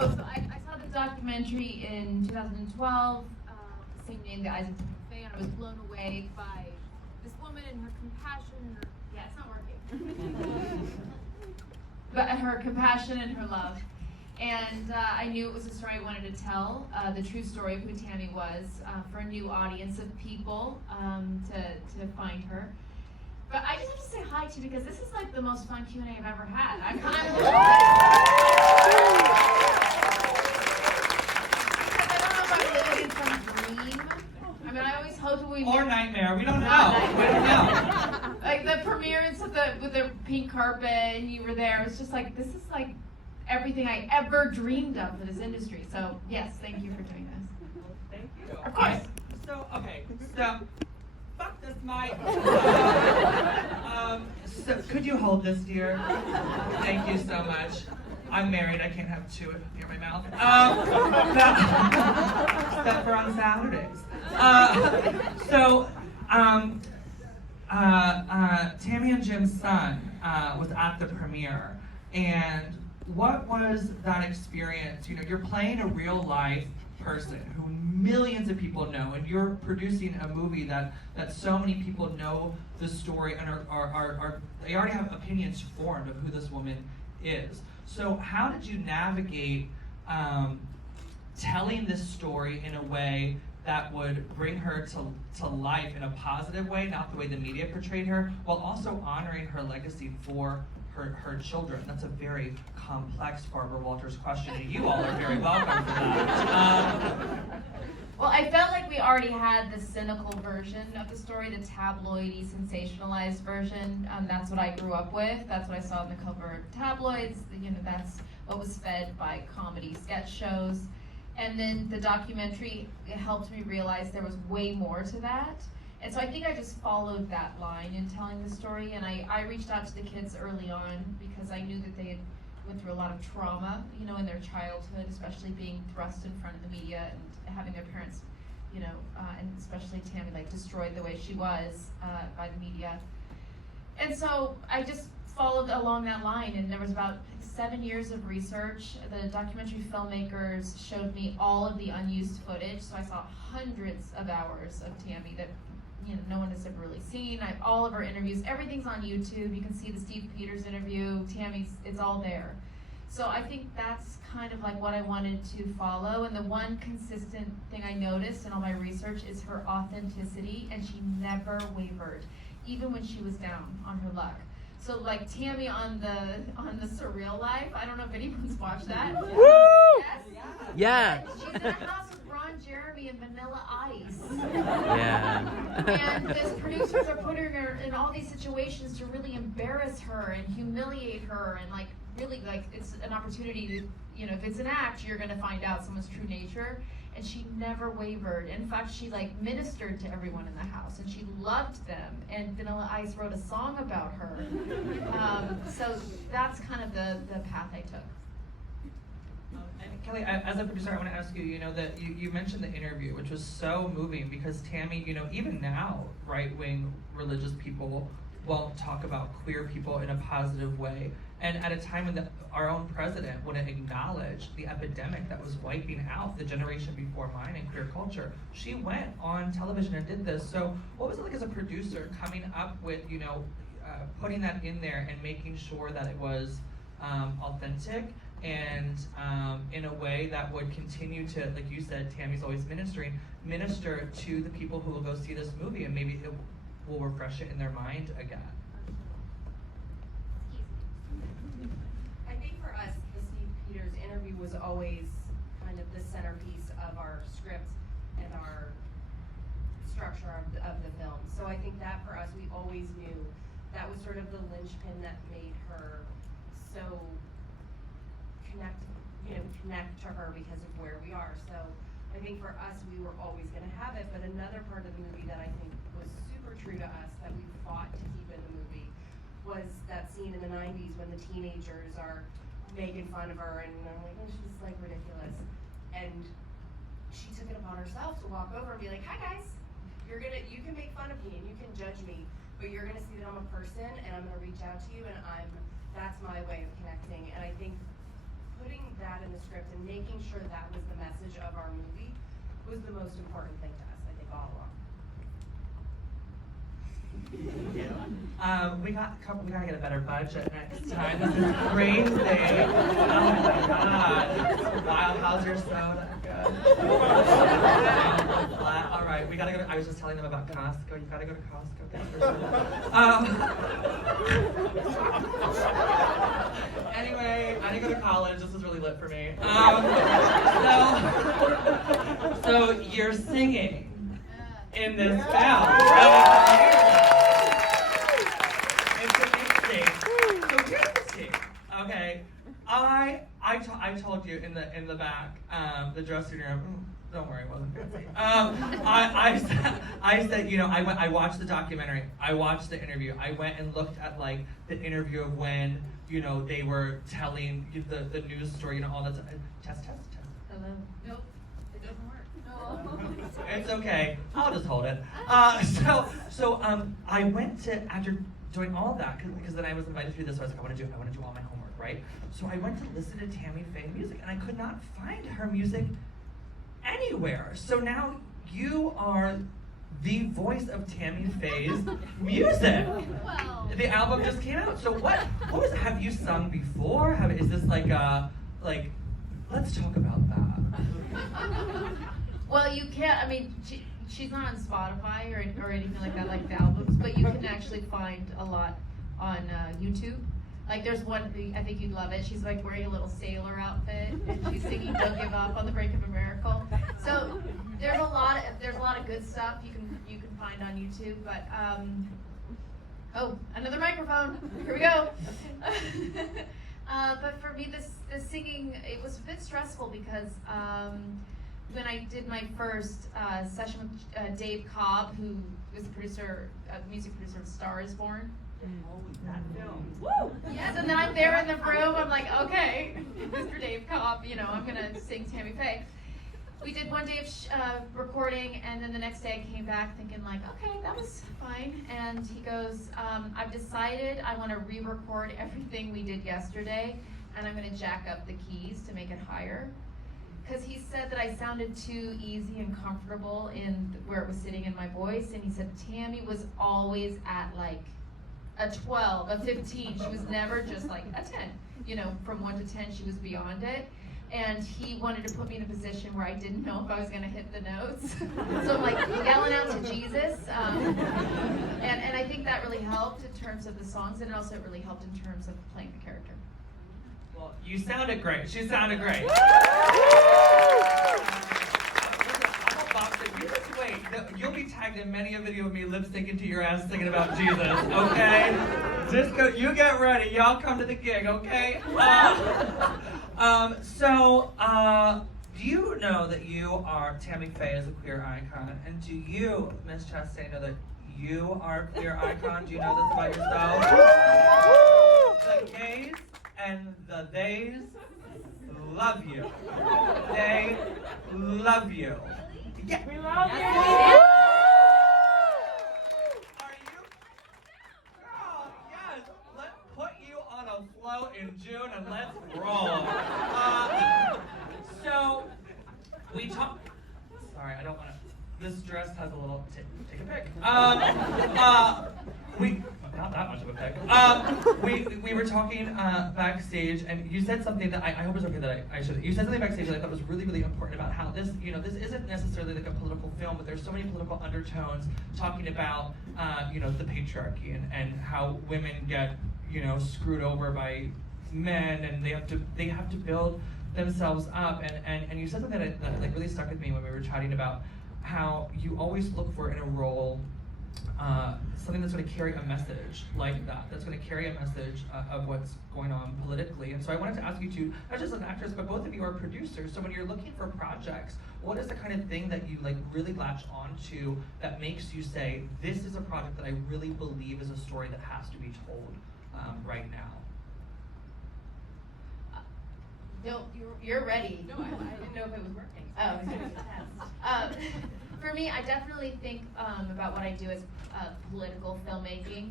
Oh, so I saw the documentary in 2012, same name, The Eyes of Faye, and I was blown away by this woman and her compassion. Yeah, it's not working. But her compassion and her love. And I knew it was a story I wanted to tell, the true story of who Tammy was, for a new audience of people to find her. But I just have to say hi to you because this is like the most fun Q&A I've ever had. I kind of because I don't know if I'm living in some dream. I mean, I always hoped we or nightmare. We don't know. We don't know. Like the premieres with the pink carpet, and you were there. It's just like this is like everything I ever dreamed of for this industry. So yes, thank you for doing this. Thank you. Of course. So fuck this mic. So could you hold this, dear? Thank you so much. I'm married. I can't have two near my mouth. Except for on Saturdays. Tammy and Jim's son was at the premiere, and what was that experience? You know, you're playing a real life person who millions of people know, and you're producing a movie that so many people know the story and are they already have opinions formed of who this woman is. So how did you navigate telling this story in a way that would bring her to life in a positive way, not the way the media portrayed her, while also honoring her legacy for her children? That's a very complex Barbara Walters question, and you all are very welcome for that. Well, I felt like we already had the cynical version of the story, the tabloidy, sensationalized version. That's what I grew up with. That's what I saw on the cover of tabloids. You know, that's what was fed by comedy sketch shows. And then the documentary helped me realize there was way more to that. And so I think I just followed that line in telling the story. And I reached out to the kids early on because I knew that they had went through a lot of trauma, you know, in their childhood, especially being thrust in front of the media and having their parents, you know, and especially Tammy, like destroyed the way she was by the media. And so I just followed along that line, and there was about 7 years of research. The documentary filmmakers showed me all of the unused footage, so I saw hundreds of hours of Tammy that, you know, no one has ever really seen. All of her interviews, everything's on YouTube. You can see the Steve Peters interview, Tammy's, it's all there. So I think that's kind of like what I wanted to follow, and the one consistent thing I noticed in all my research is her authenticity, and she never wavered, even when she was down on her luck. So like Tammy on the Surreal Life, I don't know if anyone's watched that. Woo! Yes? Yeah. She's in a house with Ron Jeremy and Vanilla Ice. Yeah. And the producers are putting her in all these situations to really embarrass her and humiliate her, and like really like it's an opportunity to, you know, if it's an act, you're gonna find out someone's true nature. And she never wavered. In fact, she like ministered to everyone in the house, and she loved them. And Vanilla Ice wrote a song about her. So that's kind of the path I took. And Kelly, as a producer, I want to ask you, you know, that you mentioned the interview, which was so moving because Tammy, you know, even now, right-wing religious people won't talk about queer people in a positive way. And at a time when our own president wouldn't acknowledge the epidemic that was wiping out the generation before mine in queer culture, she went on television and did this. So what was it like as a producer coming up with, you know, putting that in there and making sure that it was authentic and in a way that would continue to, like you said, Tammy's always minister to the people who will go see this movie, and maybe it will refresh it in their mind again? I think for us, the Steve Peters interview was always kind of the centerpiece of our script and our structure of the film. So I think that for us, we always knew that was sort of the linchpin that made her so connect to her because of where we are. So I think for us, we were always going to have it. But another part of the movie that I think was super true to us that we fought to keep in the movie was that scene in the 90s when the teenagers are making fun of her, and I'm like, oh, she's like ridiculous. And she took it upon herself to walk over and be like, hi guys, you can make fun of me and you can judge me, but you're gonna see that I'm a person and I'm gonna reach out to you, and that's my way of connecting. And I think putting that in the script and making sure that was the message of our movie was the most important thing to us, I think, all along. We gotta get a better budget next time. This is crazy. Oh my god. Wow, how's your soda? Good. All right, we gotta go to, I was just telling them about Costco. You gotta go to Costco. Get your soda. Anyway, I didn't go to college. This was really lit for me. So you're singing in this film. So here's the thing, okay? I told you in the back, the dressing room. Don't worry, it wasn't fancy. I said, you know, I watched the documentary. I watched the interview. I went and looked at like the interview of when, you know, they were telling the news story, you know, all that. Test. Hello. Nope. It doesn't work. No. It's okay. I'll just hold it. So I went to, after doing all that, because then I was invited to do this, so I was like, I want to do all my homework, right? So I went to listen to Tammy Faye music, and I could not find her music anywhere. So now you are the voice of Tammy Faye's music. Well. The album just came out. So what was? Have you sung before? Is this like Let's talk about that. Well, you can't. I mean, she's not on Spotify or anything like that, like the albums. But you can actually find a lot on YouTube. Like there's one, I think you'd love it. She's like wearing a little sailor outfit and she's singing "Don't Give Up" on the Brink of a Miracle. So there's a lot of good stuff you can find on YouTube. But oh, another microphone. Here we go. But for me, the singing, it was a bit stressful because when I did my first session with Dave Cobb, who was the producer, music producer of "Star Is Born." That film. Woo! Yes, and then I'm there in the room. I'm like, okay, Mr. Dave Cobb, you know, I'm gonna sing Tammy Faye. We did one day of recording, and then the next day I came back thinking like, okay, that was fine. And he goes, I've decided I want to re-record everything we did yesterday, and I'm gonna jack up the keys to make it higher. Because he said that I sounded too easy and comfortable in where it was sitting in my voice, and he said Tammy was always at like a 12, a 15. She was never just like a 10. You know, from 1 to 10, she was beyond it. And he wanted to put me in a position where I didn't know if I was going to hit the notes. So I'm like yelling out to Jesus. And I think that really helped in terms of the songs, and also it really helped in terms of playing the character. Well, you sounded great. She sounded great. Wait, you'll be tagged in many a video of me lip syncing to your ass singing about Jesus, okay? Just go, you get ready. Y'all come to the gig, okay? Do you know that you are, Tammy Faye is a queer icon? And do you, Miss Chastain, know that you are a queer icon? Do you know this about yourself? The gays and the theys love you. They love you. Yeah. We love you. Are you? Girl, yes. Let's put you on a float in June and let's roll. So we talk. Sorry, I don't want to. This dress has a little. Take a pic. We. Not that much of a pic. We were talking backstage, and you said something that I hope it's okay that I should. You said something backstage that I thought was really, really important about how this, you know, this isn't necessarily like a political film, but there's so many political undertones talking about, you know, the patriarchy and how women get, you know, screwed over by men, and they have to build themselves up. And you said something that like really stuck with me when we were chatting about how you always look for in a role. Something that's going to carry a message like that, that's going to carry a message of what's going on politically. And so I wanted to ask you two, not just as an actress, but both of you are producers. So when you're looking for projects, what is the kind of thing that you like really latch onto that makes you say, this is a project that I really believe is a story that has to be told right now? don't, you're ready. No, I didn't know if it was working. So Oh, I was okay. doing a test. For me, I definitely think about what I do as political filmmaking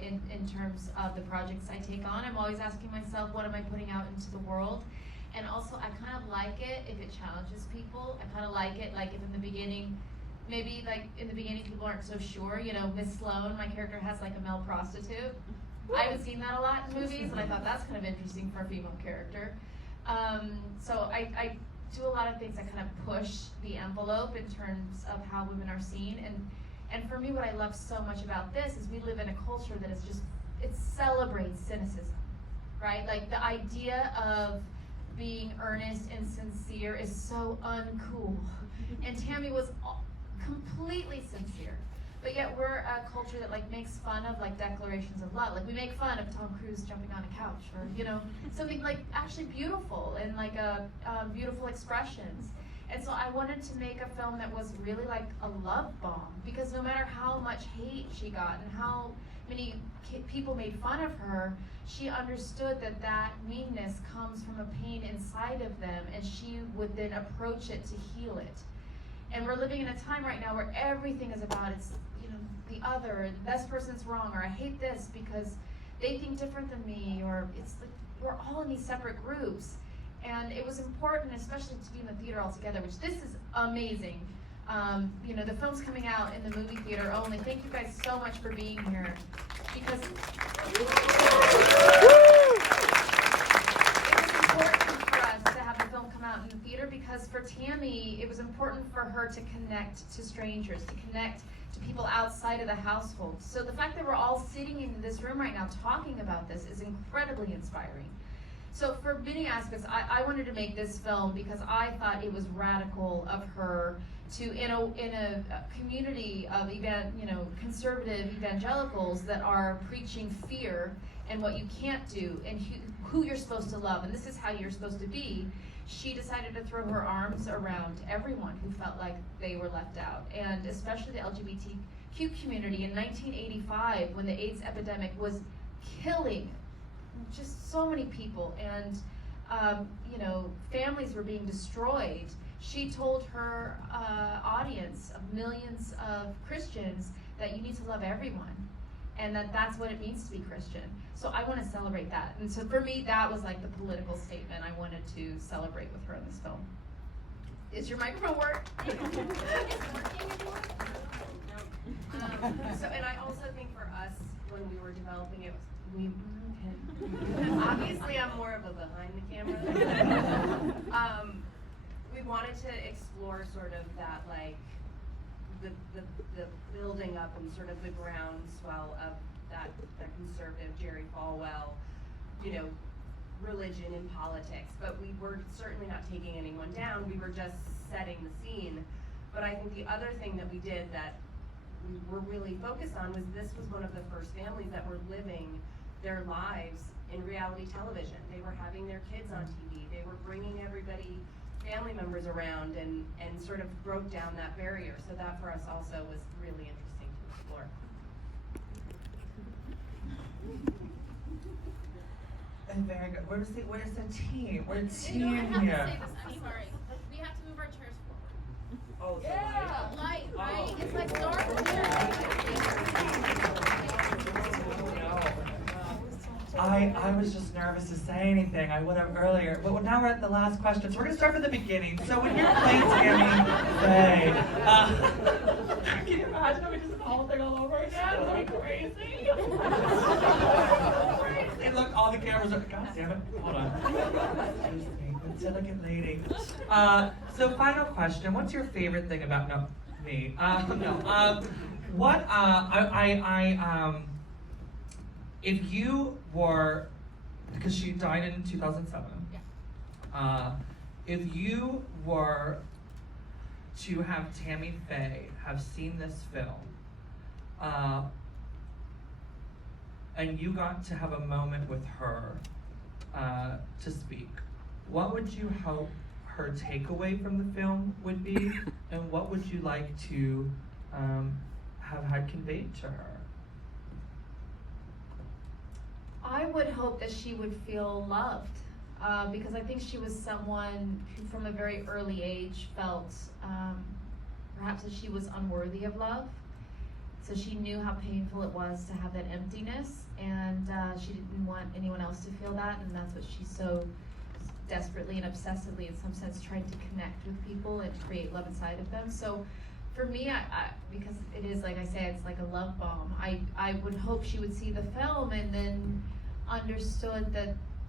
in terms of the projects I take on. I'm always asking myself, what am I putting out into the world? And also, I kind of like it if it challenges people. I kind of like it, like if in the beginning, maybe like in the beginning people aren't so sure. You know, Miss Sloane, my character has like a male prostitute. I haven't seen that a lot in movies, and I thought that's kind of interesting for a female character. So I do a lot of things that kind of push the envelope in terms of how women are seen. And for me, what I love so much about this is we live in a culture that is just, it celebrates cynicism, right? Like the idea of being earnest and sincere is so uncool. And Tammy was completely sincere. But yet we're a culture that like makes fun of like declarations of love. Like we make fun of Tom Cruise jumping on a couch, or you know, something like actually beautiful and like beautiful expressions. And so I wanted to make a film that was really like a love bomb, because no matter how much hate she got and how many people made fun of her, she understood that that meanness comes from a pain inside of them, and she would then approach it to heal it. And we're living in a time right now where everything is about it's, you know, the other, this person's wrong, or I hate this because they think different than me, or it's like we're all in these separate groups. And it was important, especially to be in the theater all together, which this is amazing. You know, the film's coming out in the movie theater only. Thank you guys so much for being here, because it was important for us to have the film come out in the theater, because for Tammy, it was important for her to connect to strangers, to connect to people outside of the household. So the fact that we're all sitting in this room right now talking about this is incredibly inspiring. So for many aspects, I wanted to make this film because I thought it was radical of her to, in a community of conservative evangelicals that are preaching fear and what you can't do and who you're supposed to love, and this is how you're supposed to be. She decided to throw her arms around everyone who felt like they were left out, and especially the LGBTQ community. In 1985, when the AIDS epidemic was killing just so many people, and families were being destroyed, she told her audience of millions of Christians that you need to love everyone, and that's what it means to be Christian. So I want to celebrate that. And so for me, that was like the political statement I wanted to celebrate with her in this film. Is your microphone work? And I also think for us, when we were developing it, obviously I'm more of a behind the camera. We wanted to explore sort of that, like the building up and sort of the groundswell of that conservative Jerry Falwell, religion and politics. But we were certainly not taking anyone down. We were just setting the scene. But I think the other thing that we did that we were really focused on was this was one of the first families that were living their lives in reality television. They were having their kids on TV. They were bringing everybody, family members around, and sort of broke down that barrier. So that for us also was really interesting to explore. And very good. Where's the team? We're a team I have here. to say this, I'm sorry. We have to move our chairs forward. Oh, yeah. Light, right? It's like dark. I was just nervous to say anything. I would have earlier. But now we're at the last question. So we're going to start from the beginning. So when you're playing Tammy, Faye, can you imagine if we just did the whole thing all over again? Would that be crazy? And look, all the cameras are, God damn it, hold on. Excuse me, the delicate lady. So final question, what's your favorite thing about, me? If you were, because she died in 2007, if you were to have Tammy Faye have seen this film, and you got to have a moment with her to speak, what would you hope her takeaway from the film would be, and what would you like to have had conveyed to her? I would hope that she would feel loved, because I think she was someone who from a very early age felt perhaps that she was unworthy of love. So she knew how painful it was to have that emptiness, and she didn't want anyone else to feel that, and that's what she so desperately and obsessively, in some sense, tried to connect with people and create love inside of them. So for me, I because it is, like I say, it's like a love bomb, I would hope she would see the film and then understood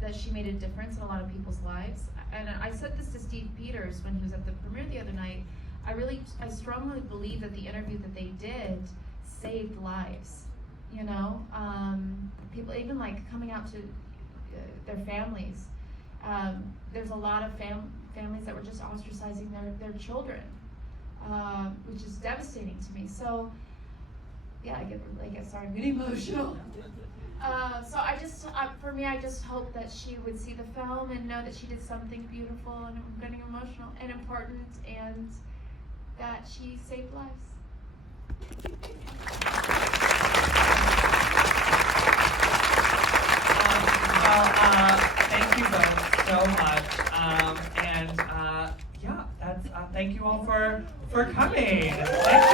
that she made a difference in a lot of people's lives. And I said this to Steve Peters when he was at the premiere the other night. I strongly believe that the interview that they did saved lives. You know, people even like coming out to their families. There's a lot of families that were just ostracizing their children, which is devastating to me. So, yeah, I get sorry, I'm getting emotional. So for me, I just hope that she would see the film and know that she did something beautiful, and I'm getting emotional and important, and that she saved lives. Thank you both so much. And yeah, that's thank you all for coming. Thank